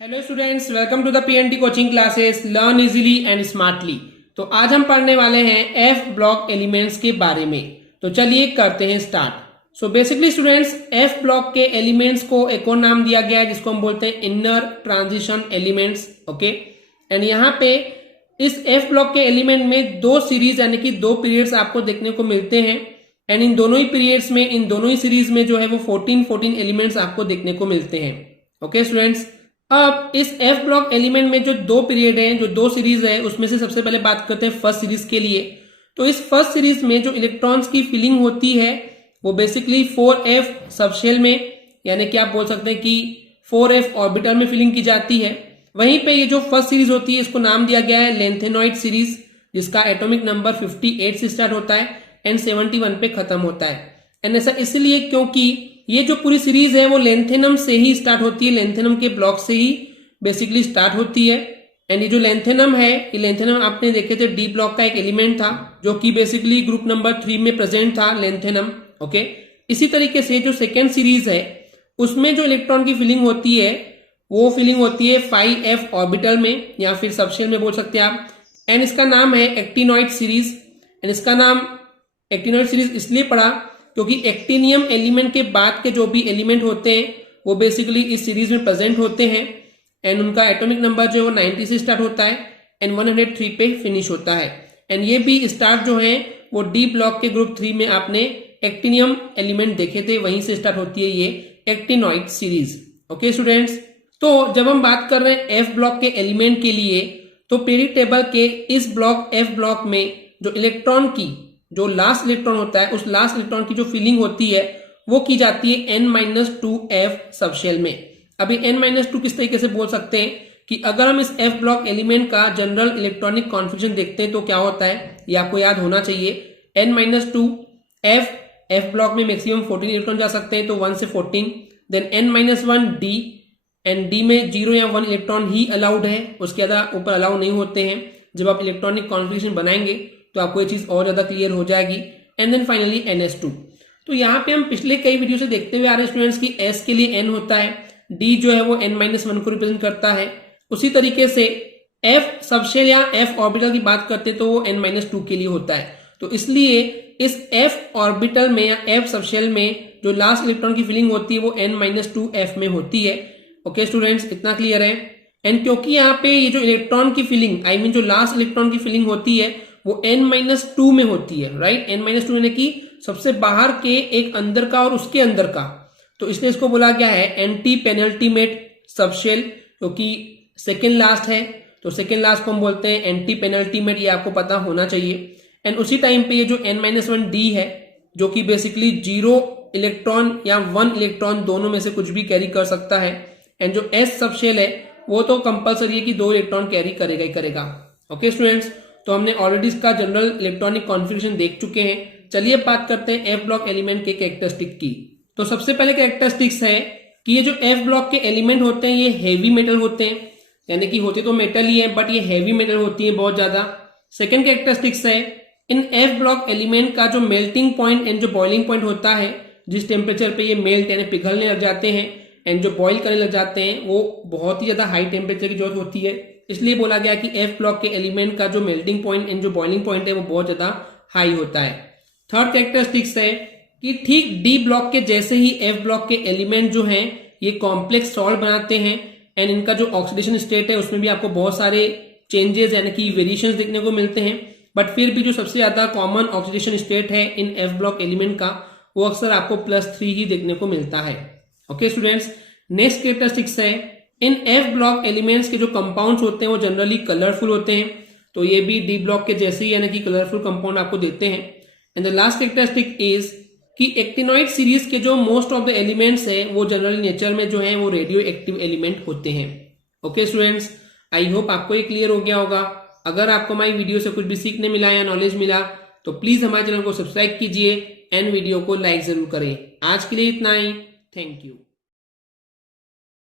Hello students, welcome to the PNT coaching classes learn easily and smartly. तो आज हम पढ़ने वाले हैं एफ ब्लॉक एलिमेंट्स के बारे में। तो चलिए करते हैं start. So basically students, F block के एलिमेंट्स को एक और नाम दिया गया है जिसको हम बोलते हैं inner transition elements. Okay, and यहाँ पे इस एफ ब्लॉक के एलिमेंट में दो सीरीज यानी कि दो पीरियड्स आपको देखने को मिलते हैं। एंड इन दोनों ही पीरियड्स में, इन दोनों ही सीरीज में जो है वो 14 एलिमेंट्स आपको देखने को मिलते हैं। ओके स्टूडेंट्स, अब इस एफ ब्लॉक एलिमेंट में जो दो पीरियड हैं, जो दो सीरीज है, उसमें से सबसे पहले बात करते हैं फर्स्ट सीरीज के लिए। तो इस फर्स्ट सीरीज में जो इलेक्ट्रॉन्स की फिलिंग होती है वो बेसिकली 4f सबशेल में, यानी कि आप बोल सकते हैं कि 4f ऑर्बिटल में फिलिंग की जाती है। वहीं पे ये जो फर्स्ट सीरीज होती है इसको नाम दिया गया है लेंथेनॉइड सीरीज, जिसका एटॉमिक नंबर 58 से स्टार्ट होता है एंड 71 पे खत्म होता है। एंड ऐसा इसलिए क्योंकि ये जो पूरी सीरीज है वो लेंथेनम से ही स्टार्ट होती है, लेंथेनम के ब्लॉक से ही बेसिकली स्टार्ट होती है। एंड ये जो लेंथेनम है, ये लेंथेनम आपने देखे थे डी ब्लॉक का एक एलिमेंट था जो कि बेसिकली ग्रुप नंबर 3 में प्रेजेंट था, लेंथेनम। ओके, इसी तरीके से जो सेकेंड सीरीज है उसमें जो इलेक्ट्रॉन की फिलिंग होती है वो फिलिंग होती है 5f ऑर्बिटल में या फिर सबशेल में बोल सकते हैं आप। एंड इसका नाम है एक्टिनॉइड सीरीज। एंड इसका नाम एक्टिनॉइड सीरीज इसलिए पड़ा क्योंकि एक्टिनियम एलिमेंट के बाद के जो भी एलिमेंट होते हैं वो बेसिकली इस सीरीज में प्रेजेंट होते हैं। एंड उनका एटॉमिक नंबर जो है वो 90 से स्टार्ट होता है एंड 103 पे फिनिश होता है। एंड ये भी स्टार्ट जो है वो डी ब्लॉक के ग्रुप 3 में आपने एक्टिनियम एलिमेंट देखे थे, वहीं से स्टार्ट होती है ये एक्टिनॉइड सीरीज। ओके स्टूडेंट्स, तो जब हम बात कर रहे हैं एफ ब्लॉक के एलिमेंट के लिए, तो पीरियड टेबल के इस ब्लॉक एफ ब्लॉक में जो इलेक्ट्रॉन की जो लास्ट इलेक्ट्रॉन होता है, उस लास्ट इलेक्ट्रॉन की जो फिलिंग होती है वो की जाती है n-2f सबशेल में। अभी n-2 किस तरीके से बोल सकते हैं कि अगर हम इस f ब्लॉक एलिमेंट का जनरल इलेक्ट्रॉनिक कॉन्फ़िगरेशन देखते हैं तो क्या होता है, ये आपको याद होना चाहिए। n-2 f ब्लॉक में मैक्सिमम 14 इलेक्ट्रॉन जा सकते हैं, तो 1 से 14। Then n-1 d, and d में 0 या 1 इलेक्ट्रॉन ही अलाउड है, उसके ज्यादा ऊपर अलाउ नहीं होते हैं। जब आप इलेक्ट्रॉनिक कॉन्फ़िगरेशन बनाएंगे तो आपको ये चीज और ज्यादा क्लियर हो जाएगी। And then finally ns2। तो यहाँ पे हम पिछले कई वीडियो से देखते हुए आ रहे हैं स्टूडेंट्स की s के लिए n होता है, d जो है वो n-1 को रिप्रेजेंट करता है। उसी तरीके से f सबशेल या f ऑर्बिटल की बात करते हैं तो वो n-2 के लिए होता है। तो इसलिए इस f ऑर्बिटल में या f सबशेल में जो लास्ट इलेक्ट्रॉन की फिलिंग होती है वो n-2f में होती है। ओके स्टूडेंट्स, इतना क्लियर है। एंड क्योंकि यहाँ पे ये जो इलेक्ट्रॉन की फिलिंग, आई मीन जो लास्ट इलेक्ट्रॉन की फिलिंग होती है वो n-2 में होती है, राइट। n-2 यानी कि सबसे बाहर के एक अंदर का और उसके अंदर का, तो इसलिए इसको बोला गया है एंटी पेनल्टीमेट सबशेल, क्योंकि सेकेंड लास्ट है तो सेकेंड लास्ट को हम बोलते हैं एंटी पेनल्टीमेट, ये आपको पता होना चाहिए। एंड उसी टाइम पे ये जो n-1 d है जो कि बेसिकली 0 इलेक्ट्रॉन या 1 इलेक्ट्रॉन दोनों में से कुछ भी कैरी कर सकता है। एंड जो s सबशेल है वो तो कंपलसरी है कि 2 इलेक्ट्रॉन कैरी करेगा ही करेगा। ओके स्टूडेंट्स, तो हमने ऑलरेडी इसका जनरल इलेक्ट्रॉनिक कॉन्फ़िगरेशन देख चुके हैं। चलिए बात करते हैं एफ ब्लॉक एलिमेंट के कैरेक्टरिस्टिक की। तो सबसे पहले कैरेक्टरिस्टिक्स है कि ये जो एफ ब्लॉक के एलिमेंट होते हैं ये हेवी मेटल होते हैं, यानी कि होते तो मेटल ही है बट ये हेवी मेटल होती है बहुत ज्यादा। सेकेंड कैरेक्टरिस्टिक्स है इन एफ ब्लॉक एलिमेंट का जो मेल्टिंग पॉइंट एंड जो बॉइलिंग पॉइंट होता है, जिस टेम्परेचर पे ये मेल्ट यानी पिघलने लग जाते हैं एंड जो बॉइल करने लग जाते हैं, वो बहुत ही ज्यादा हाई टेम्परेचर की जरूरत होती है। इसलिए बोला गया कि एफ ब्लॉक के एलिमेंट का जो मेल्टिंग पॉइंट एंड जो बॉइलिंग पॉइंट है वो बहुत ज्यादा हाई होता है। थर्ड कैरेक्टरिस्टिक्स है कि ठीक डी ब्लॉक के जैसे ही एफ ब्लॉक के एलिमेंट जो हैं ये कॉम्प्लेक्स सॉल्ट बनाते हैं एंड इनका जो ऑक्सीडेशन स्टेट है उसमें भी आपको बहुत सारे चेंजेस यानी कि वेरिएशंस देखने को मिलते हैं। बट फिर भी जो सबसे ज्यादा कॉमन ऑक्सीडेशन स्टेट है इन एफ ब्लॉक एलिमेंट का वो अक्सर आपको +3 ही देखने को मिलता है। ओके स्टूडेंट्स, नेक्स्ट कैरेक्टरिस्टिक्स है इन एफ ब्लॉक एलिमेंट्स के जो कंपाउंड्स होते हैं वो जनरली कलरफुल होते हैं, तो ये भी डी ब्लॉक के जैसे ही यानी कि कलरफुल कंपाउंड आपको देते हैं। And the last characteristic is कि एक्टिनॉइड सीरीज के जो मोस्ट ऑफ द एलिमेंट्स है वो जनरली नेचर में जो है वो रेडियो एक्टिव एलिमेंट होते हैं। ओके स्टूडेंट्स, आई होप आपको ये क्लियर हो गया होगा। अगर आपको हमारी वीडियो से कुछ भी सीखने मिला या नॉलेज मिला तो प्लीज हमारे चैनल को सब्सक्राइब कीजिए एंड वीडियो को लाइक जरूर करें। आज के लिए इतना ही, थैंक यू।